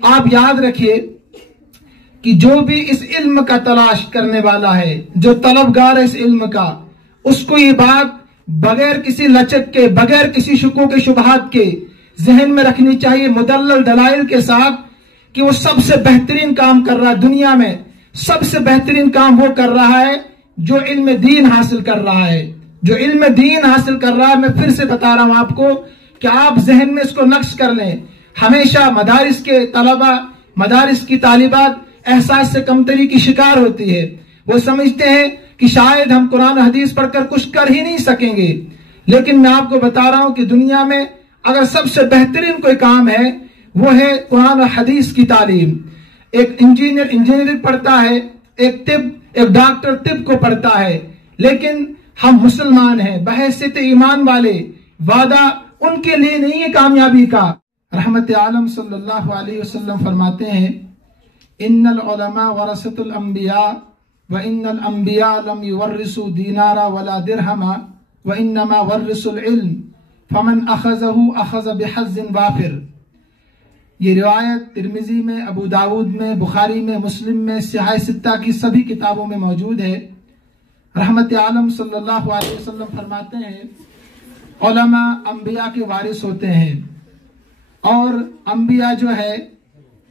आप याद रखिए कि जो भी इस इल्म का तलाश करने वाला है, जो तलबगार है इस इल्म का, उसको ये बात बगैर किसी लचक के, बगैर किसी शुकों के शुबहात के जहन में रखनी चाहिए, मुदल्लल दलाइल के साथ, कि वो सबसे बेहतरीन काम कर रहा है दुनिया में। सबसे बेहतरीन काम वो कर रहा है जो इल्म दीन हासिल कर रहा है, जो इल्म दीन हासिल कर रहा है। मैं फिर से बता रहा हूं आपको कि आप जहन में इसको नक्श कर लें। हमेशा मदारिस के तलबा, मदारिस की तालिबात एहसास से कमतरी की शिकार होती है। वो समझते हैं कि शायद हम कुरान हदीस पढ़कर कुछ कर ही नहीं सकेंगे, लेकिन मैं आपको बता रहा हूं कि दुनिया में अगर सबसे बेहतरीन कोई काम है वो है कुरान और हदीस की तालीम। एक इंजीनियर इंजीनियरिंग पढ़ता है, एक डॉक्टर तिब को पढ़ता है, लेकिन हम मुसलमान हैं, बहैसियत ईमान वाले, वादा उनके लिए नहीं है कामयाबी का। रहमत आलम सल्लल्लाहु अलैहि वसल्लम फरमाते हैं, इन्नल उलमा वरसतुल अंबिया व इन्नल अंबिया लम युवर्रिसु दीनारा वला दिरहमा व इन्नमा वर्रिसुल इल्म फमन अखज़हु अखज़ बिहज़्ज़िन वाफिर। ये रिवायत तिरमिजी में, अबू दाऊद में, बुखारी में, मुस्लिम में, सिहाह सित्ता की सभी किताबों में मौजूद है। रहमत आलम सल्लल्लाहु अलैहि वसल्लम फरमाते हैं, उलमा अंबिया के वारिस होते हैं, और अंबिया जो है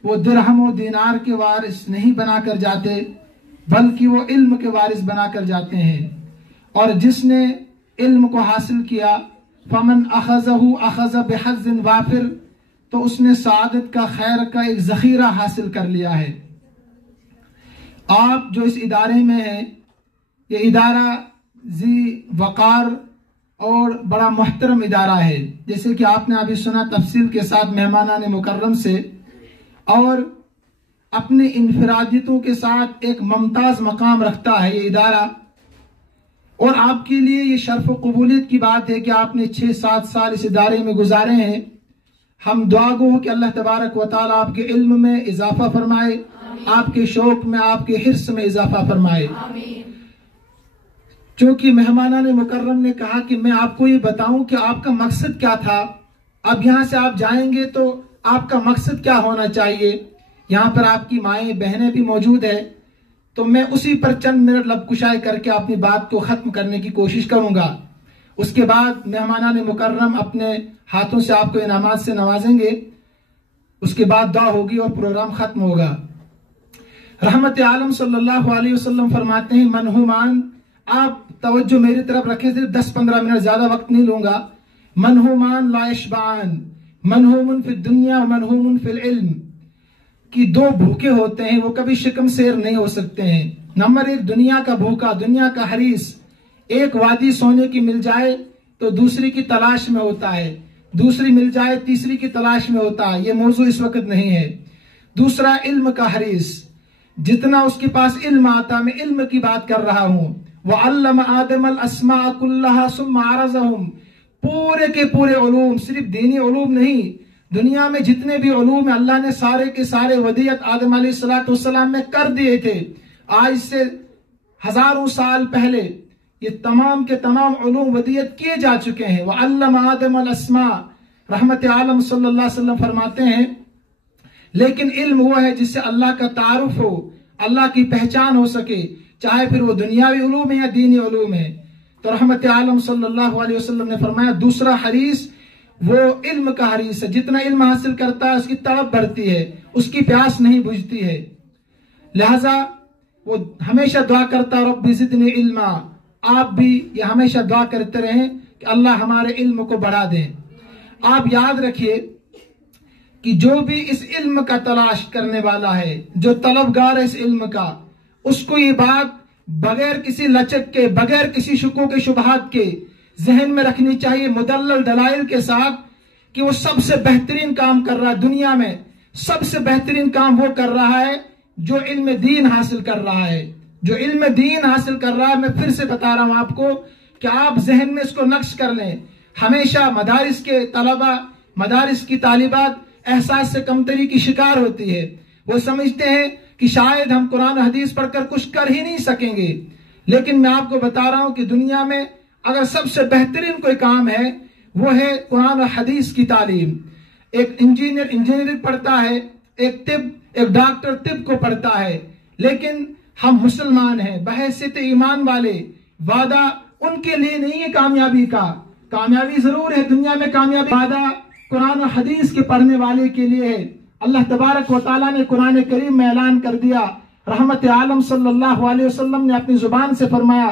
वो दिरहम और दीनार के वारिस नहीं बनाकर जाते, बल्कि वो इल्म के वारिस बनाकर जाते हैं। और जिसने इल्म को हासिल किया, फमन अखज़हु अखज़ बिहज़्ज़िन वाफिर, तो उसने सादत का, खैर का एक जखीरा हासिल कर लिया है। आप जो इस इदारे में हैं, ये इदारा जी वक़ार और बड़ा मुहतरम इदारा है। जैसे कि आपने अभी सुना तफसील के साथ मेहमानाने मुकर्रम से, और अपने इनफरादियतों के साथ एक मुमताज मकाम रखता है ये इदारा। और आपके लिए ये शर्फ कबूलियत की बात है कि आपने 6-7 साल इस इदारे में गुजारे हैं। हम दुआ गो हो कि अल्लाह तबारक व तआला आपके इल्म में इजाफा फरमाए, आपके शौक में, आपके हिर्स में इजाफा फरमाए। क्योंकि मेहमानाने मुकर्रम ने कहा कि मैं आपको ये बताऊं कि आपका मकसद क्या था। अब यहाँ से आप जाएंगे तो आपका मकसद क्या होना चाहिए। यहाँ पर आपकी माएँ बहनें भी मौजूद है, तो मैं उसी पर चंद मिनट लबकुशाई करके अपनी बात को खत्म करने की कोशिश करूंगा। उसके बाद मेहमानाने मुकर्रम अपने हाथों से आपको इनामात से नवाजेंगे। उसके बाद दुआ होगी और प्रोग्राम खत्म होगा। रहमत आलम सल्लल्लाहु अलैहि वसल्लम फरमाते हैं, मनहुमान, आप तवज्जो मेरी तरफ रखें, सिर्फ 10-15 मिनट, ज्यादा वक्त नहीं लूंगा। मनहुमान ला यशबान, मनहुमुन फिद दुनिया मनहुमुन फिल इल्म, कि दो भूखे होते हैं, वो कभी शिकम शेर नहीं हो सकते हैं। नंबर 1 दुनिया का भूखा, दुनिया का हरीस। एक वादी सोने की मिल जाए तो दूसरी की तलाश में होता है, दूसरी मिल जाए तीसरी की तलाश में होता है। ये मौजू इस वक्त नहीं है। दूसरा इल्म का हरीस, जितना उसके पास इल्म आता, मैं इल्म की बात कर रहा हूं। वह अल्लम आदम अल अस्मा कुल्लहा सुम्मा अरज़हुम, पूरे के पूरे उलूम, सिर्फ दीनी उलूम नहीं, दुनिया में जितने भी उलूम है अल्लाह ने सारे के सारे वदियत आदम अलैहिस्सलाम में कर दिए थे। आज से हजारों साल पहले ये तमाम के तमाम उलूम वदियत किए जा चुके हैं। वह अल्लम आदम अल अस्मा, रहमत आलम सल्लल्लाहु अलैहि वसल्लम फरमाते हैं, लेकिन इल्म वो है जिससे अल्लाह का तारुफ हो, अल्लाह की पहचान हो सके, चाहे फिर वो दुनियावी उलूम है या दीनी उलूम है। तो रहमत आलम सल्लल्लाहु अलैहि वसल्लम ने फरमाया, दूसरा हरीस वो इल्म का हरीस है। जितना इल्म हासिल करता है उसकी तड़प बढ़ती है, उसकी प्यास नहीं बुझती है। लिहाजा वो हमेशा दुआ करता, रब्बी ज़िदनी इल्मा। आप भी ये हमेशा दुआ करते रहें कि अल्लाह हमारे इल्म को बढ़ा दें। आप याद रखिए कि जो भी इस इल्म का तलाश करने वाला है, जो तलबगार है इस इल्म का, उसको ये बात बगैर किसी लचक के, बगैर किसी शुकों के शुबहात के जहन में रखनी चाहिए, मुदल्लल दलाइल के साथ, कि वो सबसे बेहतरीन काम कर रहा है दुनिया में। सबसे बेहतरीन काम वो कर रहा है जो इल्म दीन हासिल कर रहा है, जो इल्म दीन हासिल कर रहा है। मैं फिर से बता रहा हूं आपको कि आप जहन में इसको नक्श कर लें। हमेशा मदारिस के तलबा, मदारिस की तालिबात एहसास से कमतरी की शिकार होती है। वो समझते हैं कि शायद हम कुरान हदीस पढ़कर कुछ कर ही नहीं सकेंगे, लेकिन मैं आपको बता रहा हूं कि दुनिया में अगर सबसे बेहतरीन कोई काम है वो है कुरान और हदीस की तालीम। एक इंजीनियर इंजीनियरिंग पढ़ता है, एक डॉक्टर तिब को पढ़ता है, लेकिन हम मुसलमान हैं, बहैसियत ईमान वाले, वादा उनके लिए नहीं है कामयाबी का। कामयाबी जरूर है दुनिया में, कामयाबी वादा कुरान और हदीस के पढ़ने वाले के लिए है। अल्लाह तबारक व तआला ने कुरान करीम में ऐलान कर दिया, रहमत आलम सल्लल्लाहु अलैहि वसल्लम ने अपनी जुबान से फरमाया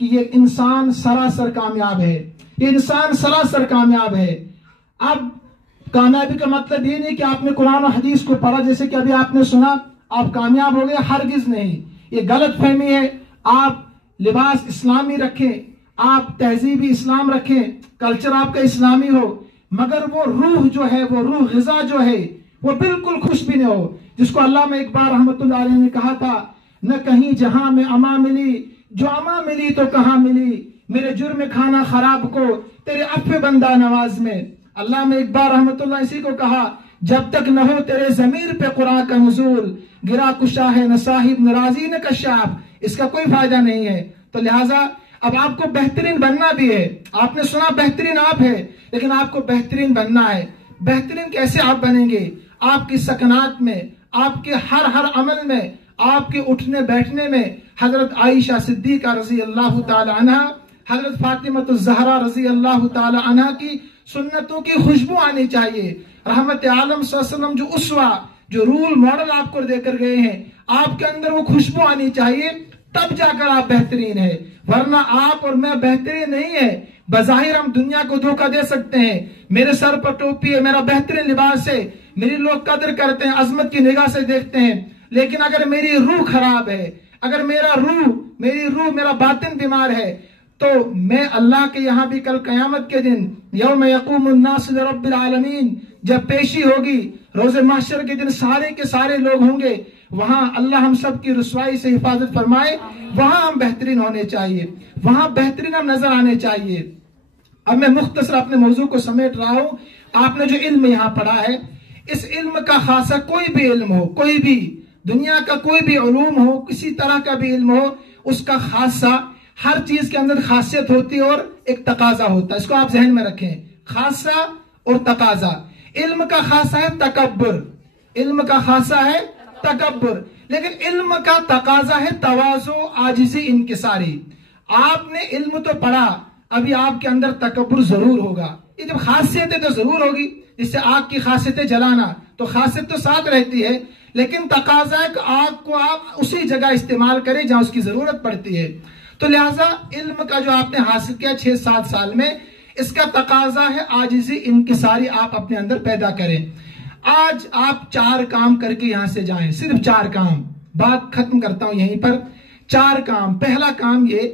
कि ये इंसान सरासर कामयाब है, ये इंसान सरासर कामयाब है। अब कामयाबी का मतलब ये नहीं कि आपने कुरान और हदीस को पढ़ा, जैसे कि अभी आपने सुना आप कामयाब हो गए, हरगिज नहीं, ये गलत फहमी है। आप लिबास इस्लामी रखें, आप तहजीबी इस्लाम रखें, कल्चर आपका इस्लामी हो, मगर वो रूह जो है, वो रूह ग़िज़ा जो है वो बिल्कुल खुश भी न हो। जिसको अल्लामा इकबाल रहमतुल्लाह अलैह ने कहा था, न कहीं जहां में अमा मिली, जो अमा मिली तो कहां मिली, मेरे जुर्म खाना खराब को तेरे अफ़्व बंदा नवाज में। अल्लामा इकबाल रहमतुल्लाह इसी को कहा, जब तक न हो तेरे जमीर पे कुरान का नुज़ूल, गिरा कुशा है न साहिब न राजी न कश्शाफ, इसका कोई फायदा नहीं है। तो लिहाजा अब आपको बेहतरीन बनना भी है। आपने सुना बेहतरीन आप है, लेकिन आपको बेहतरीन बनना है। बेहतरीन कैसे आप बनेंगे? आपकी सकनात में, आपके हर अमल में, आपके उठने बैठने में हजरत आयशा सिद्दीका रजी अल्लाह ताला अन्हा, हजरत फातिमा ज़हरा रजी अल्लाह ताला अन्हा की सुन्नतों की खुशबू आनी चाहिए। रहमत आलम सल्लल्लाहु अलैहि वसल्लम जो उसवा, जो रूल मॉडल आपको देकर गए हैं, आपके अंदर वो खुशबू आनी चाहिए, तब जाकर आप बेहतरीन है। वरना आप और मैं बेहतरीन नहीं है। बज़ाहिर हम दुनिया को धोखा दे सकते हैं, मेरे सर पर टोपी है, मेरा बेहतरीन लिबास है, मेरी लोग कदर करते हैं, अजमत की निगाह से देखते हैं, लेकिन अगर मेरी रूह खराब है, अगर मेरी रूह मेरा बातिन बीमार है, तो मैं अल्लाह के यहाँ भी कल कयामत के दिन यौम यक़ूमुन नास लिरब्बिल आलमीन, जब पेशी होगी, रोज़े महशर के दिन सारे के सारे लोग होंगे, वहां अल्लाह हम सब की रुसवाई से हिफाजत फरमाए। वहां हम बेहतरीन होने चाहिए, वहां बेहतरीन हम नजर आने चाहिए। अब मैं मुख्तसर अपने मौजू को समेट रहा हूं। आपने जो इल्म यहाँ पढ़ा है, इस इल्म का खासा कोई भी इल्म हो, कोई भी दुनिया का कोई भी उलूम हो, किसी तरह का भी इल्म हो, उसका खासा, हर चीज के अंदर खासियत होती है और एक तकाजा होता है। इसको आप जहन में रखें, खासा और तकाजा। इल्म का खासा है तकब्बुर, इल्म का खासा है तकब्बुर, लेकिन इल्म का तकाजा है तवाज़ु, आजिज़ी, इनकिसारी। आपने इल्म तो पढ़ा, अभी आपके अंदर तकब्बुर जरूर होगा। ये जब खासियत है तो जरूर होगी, जिससे आग की खासियत है जलाना, तो खासियत तो साथ रहती है, लेकिन तकाजा है कि आग को आप उसी जगह इस्तेमाल करें जहां उसकी जरूरत पड़ती है। तो लिहाजा इल्म का जो आपने हासिल किया 6-7 साल में, इसका तकाजा है आजिज़ी, इनकिसारी आप अपने अंदर पैदा करें। आज आप 4 काम करके यहां से जाएं, सिर्फ 4 काम, बात खत्म करता हूं यहीं पर। 4 काम। पहला काम ये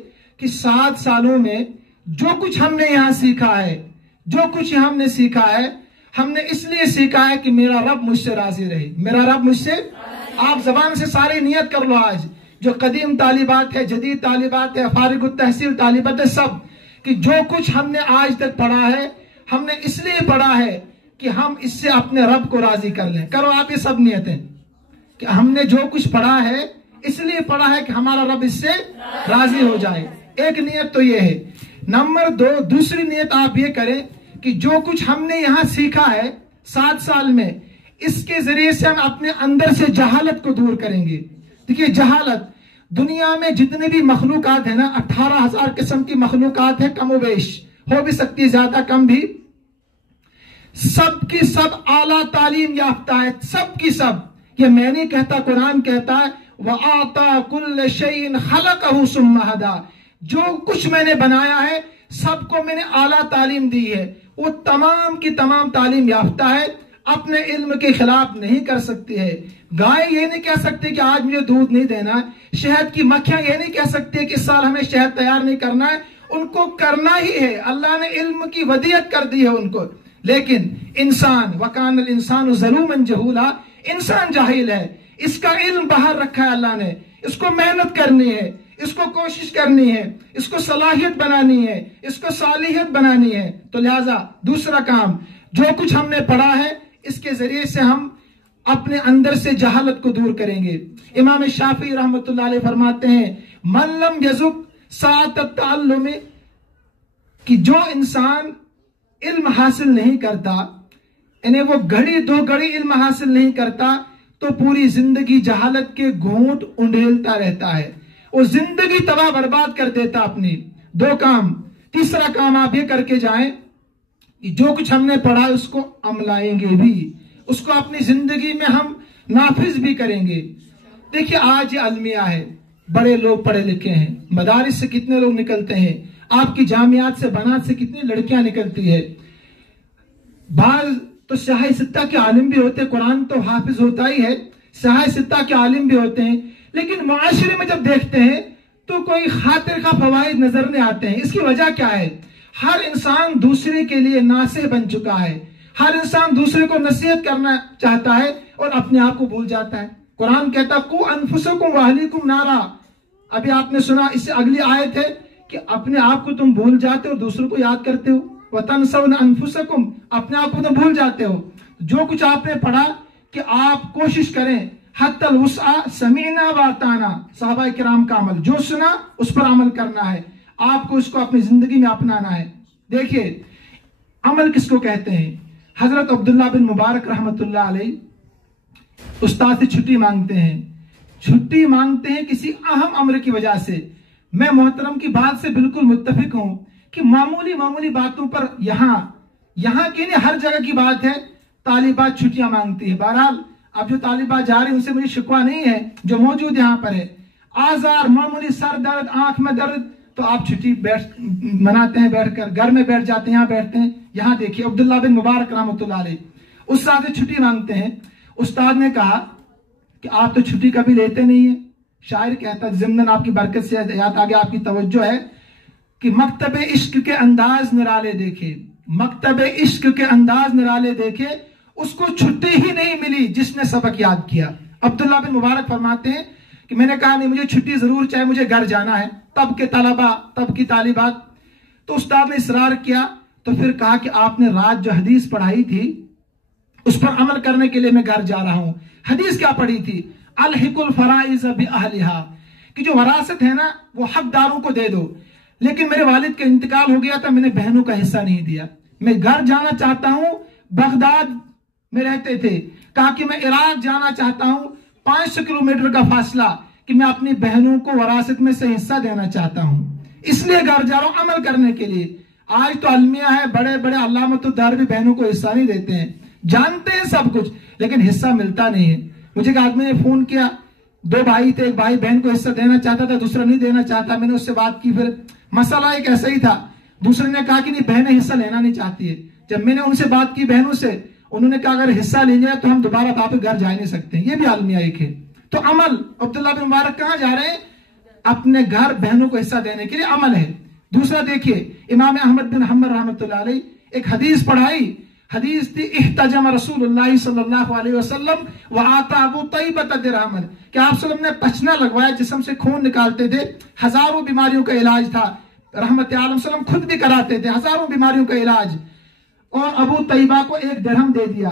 कि 7 सालों में जो कुछ हमने यहां सीखा है, जो कुछ हमने सीखा है, हमने इसलिए सीखा है कि मेरा रब मुझसे राजी रहे, मेरा रब मुझसे। आप जबान से सारी नियत कर लो, आज जो कदीम तालिबात है, जदीद तालिबात है, फारिग तहसील तालिबात है, सब, कि जो कुछ हमने आज तक पढ़ा है, हमने इसलिए पढ़ा है कि हम इससे अपने रब को राजी कर लें। करो आप ये सब नियतें कि हमने जो कुछ पढ़ा है इसलिए पढ़ा है कि हमारा रब इससे राजी हो जाए। एक नियत तो ये है। नंबर 2, दूसरी नियत आप ये करें कि जो कुछ हमने यहाँ सीखा है 7 साल में, इसके जरिए से हम अपने अंदर से जहालत को दूर करेंगे। देखिए जहालत, दुनिया में जितने भी मखलूकात है ना, 18,000 किस्म की मखलूकात है, कमोबेश, हो भी सकती है ज्यादा कम भी, सब की सब आला तालीम याफ्ता है, सब की सब। ये मैं नहीं कहता, कुरान कहता है, वह आता कुल्ल शैइन खलक़हु सुम्मा हदा, जो कुछ मैंने बनाया है सबको मैंने आला तालीम दी है, वो तमाम की तमाम तालीम याफ्ता है, अपने इल्म के खिलाफ नहीं कर सकती है। गाय ये नहीं कह सकती कि आज मुझे दूध नहीं देना है, शहद की मक्खियां ये नहीं कह सकती कि इस साल हमें शहद तैयार नहीं करना है, उनको करना ही है। अल्लाह ने इल्म की वदियत कर दी है उनको। लेकिन इंसान, वकानल इंसान ज़लूमन जहूला, इंसान जाहिल है, इसका इल्म बाहर रखा है अल्लाह ने, इसको मेहनत करनी है, इसको कोशिश करनी है, इसको सलाहियत बनानी है, इसको सालियत बनानी है। तो लिहाजा दूसरा काम, जो कुछ हमने पढ़ा है इसके जरिए से हम अपने अंदर से जहालत को दूर करेंगे। इमाम शाफी रहमतुल्लाह अलैह फरमाते हैं, मन लम यजुक सात ताल्लुम, कि जो इंसान इल्म हासिल नहीं करता, इन्हें वो घड़ी दो घड़ी इल्म हासिल नहीं करता तो पूरी जिंदगी जहालत के घूंट उंडेलता रहता है, वो जिंदगी तबाह बर्बाद कर देता अपनी। दो काम। तीसरा काम आप ये करके जाएं कि जो कुछ हमने पढ़ा उसको अमलाएंगे भी, उसको अपनी जिंदगी में हम नाफिज भी करेंगे। देखिए आज ये अलमिया है, बड़े लोग पढ़े लिखे हैं, मदारिस से कितने लोग निकलते हैं, आपकी जामियात से बनात से कितनी लड़कियां निकलती है। बाज तो शाही सित्ता के आलिम भी होते हैं, कुरान तो हाफिज होता ही है, शाही सित्ता के आलिम भी होते हैं, लेकिन मुआशरे में जब देखते हैं तो कोई खातिर का फवाइद नजर नहीं आते हैं। इसकी वजह क्या है? हर इंसान दूसरे के लिए नासिह बन चुका है, हर इंसान दूसरे को नसीहत करना चाहता है और अपने आप को भूल जाता है। कुरान कहता कु अनफुसकुम व अहलीकुम नारा। अभी आपने सुना, इससे अगली आयत है कि अपने आप को तुम भूल जाते हो, दूसरों को याद करते हो। वतनसौना अनफुसकुम, अपने आप को तुम भूल जाते हो। जो कुछ आपने पढ़ा कि आप कोशिश करें हत्तल वुस्आ समीना व अताना, सहाबा किराम का अमल, जो सुना उस पर अमल करना है, आपको उसको अपनी जिंदगी में अपनाना है। देखिए अमल किसको कहते हैं? हजरत अब्दुल्ला बिन मुबारक रहमतुल्लाह अलैह उस्ताद से छुट्टी मांगते हैं, छुट्टी मांगते हैं किसी अहम अमर की वजह से। मैं मोहतरम की बात से बिल्कुल मुत्तफिक हूं कि मामूली मामूली बातों पर यहाँ की नहीं हर जगह की बात है, तालिबात छुट्टियां मांगती है। बहरहाल अब जो तालिबात जा रही है उनसे मुझे शिकवा नहीं है, जो मौजूद यहाँ पर है। आजार, मामूली सर दर्द, आंख में दर्द, तो आप छुट्टी मनाते हैं, बैठकर घर में बैठ जाते हैं, यहाँ बैठते हैं। यहाँ देखिए अब्दुल्ला बिन मुबारक रहमतुल्लाह अलैह उस्ताद से छुट्टी मांगते हैं। उस्ताद ने कहा कि आप तो छुट्टी कभी लेते नहीं है। शायर कहता जिम्मन आपकी बरकत से याद आ गया, आपकी तवज्जो है कि मकतबे इश्क के अंदाज निराले देखे, मकतबे इश्क के अंदाज निराले देखे, उसको छुट्टी ही नहीं मिली जिसने सबक याद किया। अब्दुल्ला बिन मुबारक फरमाते हैं कि मैंने कहा नहीं मुझे छुट्टी जरूर चाहिए, मुझे घर जाना है। तब के तलबा, तब की तालिबात, तो उस्ताद ने इसरार किया, तो फिर कहा कि आपने रात जो हदीस पढ़ाई थी उस पर अमल करने के लिए मैं घर जा रहा हूं। हदीस क्या पढ़ी थी? अलहिकुल फराइज बि अहलिहा, कि जो वरासत है ना वो हकदारों को दे दो। लेकिन मेरे वालिद का इंतकाल हो गया था, मैंने बहनों का हिस्सा नहीं दिया। मैं घर जाना चाहता हूं, बगदाद में रहते थे, कहा कि मैं इराक जाना चाहता हूं, 500 किलोमीटर का फासला, कि मैं अपनी बहनों को वरासत में से हिस्सा देना चाहता हूं, इसलिए घर जा रहा हूं अमल करने के लिए। आज तो अलमिया है, बड़े बड़े अल्लामतुद्दार भी बहनों को हिस्सा नहीं देते हैं, जानते हैं सब कुछ लेकिन हिस्सा मिलता नहीं है। मुझे एक आदमी ने फोन किया, दो भाई थे, एक भाई बहन को हिस्सा देना चाहता था, दूसरा नहीं देना चाहता। मैंने उससे बात की, फिर मसला एक ऐसा ही था। दूसरे ने कहा कि नहीं बहनें हिस्सा लेना नहीं चाहती है। जब मैंने उनसे बात की बहनों से, उन्होंने कहा अगर हिस्सा लेंगे तो हम दोबारा वापस घर जा नहीं सकते। ये भी अलमिया एक है। तो अमल, अब्दुल्ला बिन मुबारक कहां जा रहे हैं? अपने घर बहनों को हिस्सा देने के लिए अमल है। दूसरा देखिए इमाम अहमद बिन हम्बल रहमतुल्लाह अलैह एक हदीस पढ़ाई। हदीस थी इहतजम रसूलुल्लाह सल्लल्लाहु अलैहि वसल्लम व आता अबू तैयबा दिरहमन, कि आप सल्लल्लाहु अलैहि वसल्लम ने पचना लगवाया, जिस्म से खून निकालते थे, हजारों बीमारियों का इलाज था। रहमत आलम सल्लम खुद भी कराते थे हजारों बीमारियों का इलाज। और अबू तैयबा को 1 दिरहम दे दिया,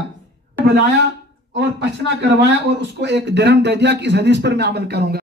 बुलाया और पचना करवाया और उसको 1 दिरहम दे दिया कि इस हदीस पर मैं अमल करूंगा।